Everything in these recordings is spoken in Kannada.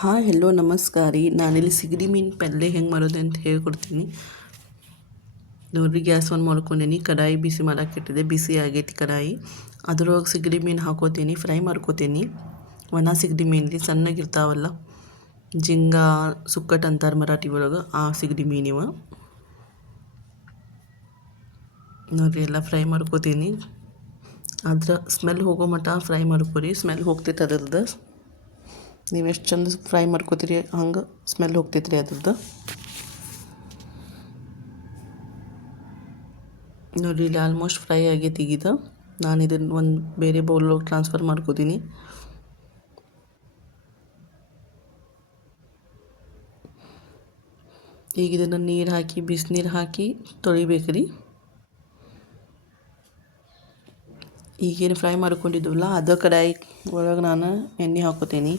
ಹಾಂ ಹೆಲೋ ನಮಸ್ಕಾರ ರೀ. ನಾನಿಲ್ಲಿ ಸಿಗಡಿ ಮೀನು ಪಲ್ಯ ಹೆಂಗೆ ಮಾಡೋದು ಅಂತ ಹೇಳ್ಕೊಡ್ತೀನಿ ನೋಡಿರಿ. ಗ್ಯಾಸ್ ಆನ್ ಮಾಡ್ಕೊಂಡೀನಿ, ಕಡಾಯಿ ಬಿಸಿ ಮಾಡೋಕೆ ಇಟ್ಟಿದೆ. ಬಿಸಿ ಆಗೈತಿ ಕಡಾಯಿ. ಅದ್ರೊಳಗೆ ಸಿಗಡಿ ಮೀನು ಹಾಕೋತೀನಿ, ಫ್ರೈ ಮಾಡ್ಕೋತೀನಿ. ಒಣ ಸಿಗಡಿ ಮೀನು ರೀ, ಸಣ್ಣಗಿರ್ತಾವಲ್ಲ, ಜಿಂಗ ಸುಕ್ಕಟ್ ಅಂತಾರೆ ಮರಾಠಿ ಒಳಗೆ, ಆ ಸಿಗಡಿ ಮೀನಿವ ನೋಡಿರಿ. ಎಲ್ಲ ಫ್ರೈ ಮಾಡ್ಕೋತೀನಿ. ಅದ್ರ ಸ್ಮೆಲ್ ಹೋಗೋ ಮಟ್ಟ ಫ್ರೈ ಮಾಡ್ಕೊರಿ. ಸ್ಮೆಲ್ ಹೋಗ್ತೈತೆ ಅದ್ರದ್ದು. ನೀವು ಎಷ್ಟು ಚಂದ ಫ್ರೈ ಮಾಡ್ಕೋತೀರಿ ಹಂಗೆ ಸ್ಮೆಲ್ ಹೋಗ್ತೈತ್ರಿ ಅದ್ರದ್ದು. ನೋಡಿ ಇಲ್ಲಿ ಆಲ್ಮೋಸ್ಟ್ ಫ್ರೈ ಆಗೈತಿ. ಈಗ ನಾನು ಇದನ್ನು ಒಂದು ಬೇರೆ ಬೌಲೊಳಗೆ ಟ್ರಾನ್ಸ್ಫರ್ ಮಾಡ್ಕೋತೀನಿ. ಈಗ ಇದನ್ನು ನೀರು ಹಾಕಿ, ಬಿಸಿನೀರು ಹಾಕಿ ತೊಳಿಬೇಕ್ರಿ. ಈಗೇನು ಫ್ರೈ ಮಾಡ್ಕೊಂಡಿದ್ವಲ್ಲ ಅದ ಕಡಾಯಿ ಒಳಗೆ ನಾನು ಎಣ್ಣೆ ಹಾಕೋತೀನಿ.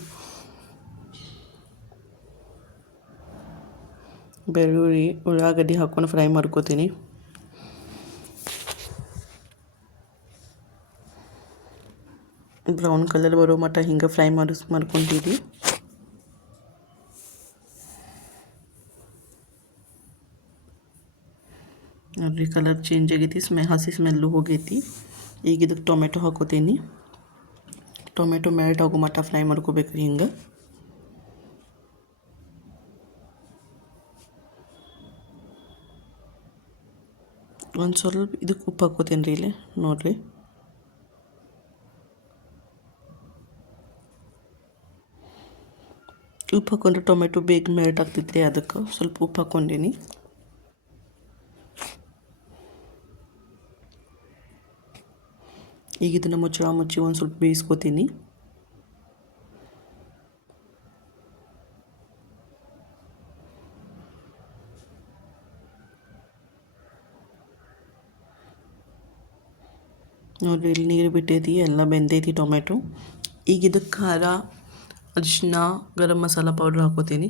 ಬೆಳ್ಳುಳ್ಳಿ ಉಳ್ಳಾಗಡ್ಡಿ ಹಾಕ್ಕೊಂಡು ಫ್ರೈ ಮಾಡ್ಕೋತೀನಿ. ಬ್ರೌನ್ ಕಲರ್ ಬರೋ ಮಟ್ಟ ಹಿಂಗೆ ಫ್ರೈ ಮಾಡ್ಕೊತೀವಿ. ನೋಡಿರಿ ಕಲರ್ ಚೇಂಜ್ ಆಗೈತಿ, ಹಸಿ ಸ್ಮೆಲ್ಲು ಹೋಗೈತಿ. ಈಗ ಇದಕ್ಕೆ ಟೊಮೆಟೊ ಹಾಕೋತೀನಿ. ಟೊಮೆಟೊ ಮೆಲ್ಟ್ ಆಗೋ ಮಟ್ಟ ಫ್ರೈ ಮಾಡ್ಕೋಬೇಕ್ರಿ. ಹಿಂಗೆ ಒಂದು ಸ್ವಲ್ಪ ಇದಕ್ಕೆ ಉಪ್ಪು ಹಾಕೋತೀನಿ ರೀ. ಇಲ್ಲಿ ನೋಡಿರಿ, ಉಪ್ಪು ಹಾಕೊಂಡ್ರೆ ಟೊಮೆಟೊ ಬೇಗ ಮೆಲ್ಟ್ ಆಗ್ತೈತ್ರಿ. ಅದಕ್ಕೆ ಸ್ವಲ್ಪ ಉಪ್ಪು ಹಾಕ್ಕೊಂಡೀನಿ. ಈಗ ಇದನ್ನು ಮುಚ್ಚಿ ಒಂದು ಸ್ವಲ್ಪ ಬೇಯಿಸ್ಕೋತೀನಿ. ನೋಡಿರಿ ಇಲ್ಲಿ ನೀರು ಬಿಟ್ಟೈತಿ, ಎಲ್ಲ ಬೆಂದೈತಿ ಟೊಮೆಟೊ. ಈಗ ಇದಕ್ಕೆ ಖಾರ, ಅರಿಶಿನ, ಗರಂ ಮಸಾಲ ಪೌಡ್ರ್ ಹಾಕೋತೀನಿ.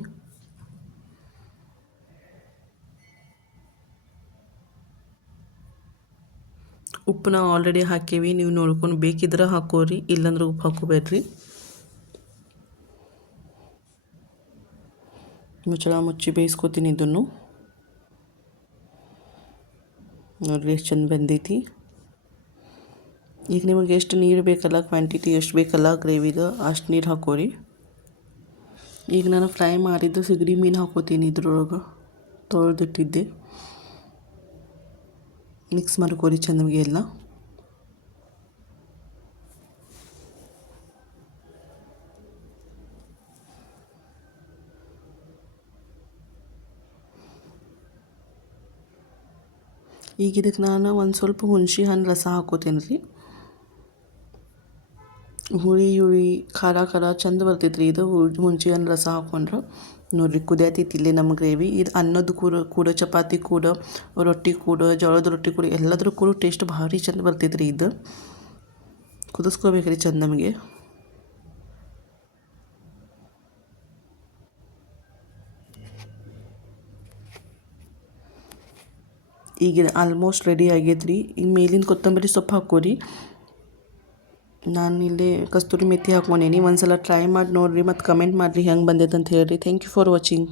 ಉಪ್ಪನ್ನ ಆಲ್ರೆಡಿ ಹಾಕೀವಿ, ನೀವು ನೋಡ್ಕೊಂಡು ಬೇಕಿದ್ರೆ ಹಾಕೋರಿ, ಇಲ್ಲಾಂದ್ರೆ ಉಪ್ಪು ಹಾಕೋಬೇಡ್ರಿ. ಮುಚ್ಚಿ ಬೇಯಿಸ್ಕೋತೀನಿ ಇದನ್ನು. ನೋಡಿರಿ ಎಷ್ಟು ಚಂದ ಬಂದೈತಿ. ಈಗ ನಿಮಗೆ ಎಷ್ಟು ನೀರು ಬೇಕಲ್ಲ, ಕ್ವಾಂಟಿಟಿ ಎಷ್ಟು ಬೇಕಲ್ಲ ಗ್ರೇವಿಗೆ ಅಷ್ಟು ನೀರು ಹಾಕೋರಿ. ಈಗ ನಾನು ಫ್ರೈ ಮಾಡಿದ್ದು ಸಿಗಡಿ ಮೀನು ಹಾಕೋತೀನಿ. ಇದ್ರೊಳಗೆ ತೊಳೆದಿಟ್ಟಿದ್ದೆ. ಮಿಕ್ಸ್ ಮಾಡ್ಕೋರಿ ಚೆನ್ನಾಗಿ ಎಲ್ಲ. ಈಗ ಇದಕ್ಕೆ ನಾನು ಒಂದು ಸ್ವಲ್ಪ ಹುಣಸೆ ಹಣ್ಣು ರಸ ಹಾಕೋತೀನಿ ರೀ. ಹುಳಿ ಖಾರ ಚಂದ ಬರ್ತೈತ್ರಿ ಇದು ಹುಣಸೆ ಹಣ್ಣು ರಸ ಹಾಕೊಂಡ್ರೆ. ನೋಡಿರಿ ಕುದಿಯತೈತಿ ಇಲ್ಲಿ ನಮ್ಮ ಗ್ರೇವಿ. ಇದು ಅನ್ನದ ಕೂಡ ಚಪಾತಿ ಕೂಡ, ರೊಟ್ಟಿ ಕೂಡ, ಜೋಳದ ರೊಟ್ಟಿ ಕೂಡ, ಎಲ್ಲದ್ರ ಕೂಡ ಟೇಸ್ಟ್ ಭಾರಿ ಚಂದ ಬರ್ತೈತ್ರಿ. ಇದು ಕುದಿಸ್ಕೋಬೇಕ್ರಿ ಚಂದ ನಮಗೆ. ಈಗ ಆಲ್ಮೋಸ್ಟ್ ರೆಡಿ ಆಗೈತ್ರಿ. ಈಗ ಮೇಲಿನ ಕೊತ್ತಂಬರಿ ಸೊಪ್ಪು ಹಾಕೋರಿ. ನಾನು ಇಲ್ಲಿ ಕಸ್ತೂರಿ ಮೆಥಿ ಹಾಕ್ಕೊಂಡೀನಿ. ಒಂದು ಸಲ ಟ್ರೈ ಮಾಡಿ ನೋಡಿರಿ, ಮತ್ತು ಕಮೆಂಟ್ ಮಾಡಿರಿ ಹೆಂಗೆ ಬಂದೈತೆ ಅಂತ ಹೇಳ್ರಿ. Thank you for watching.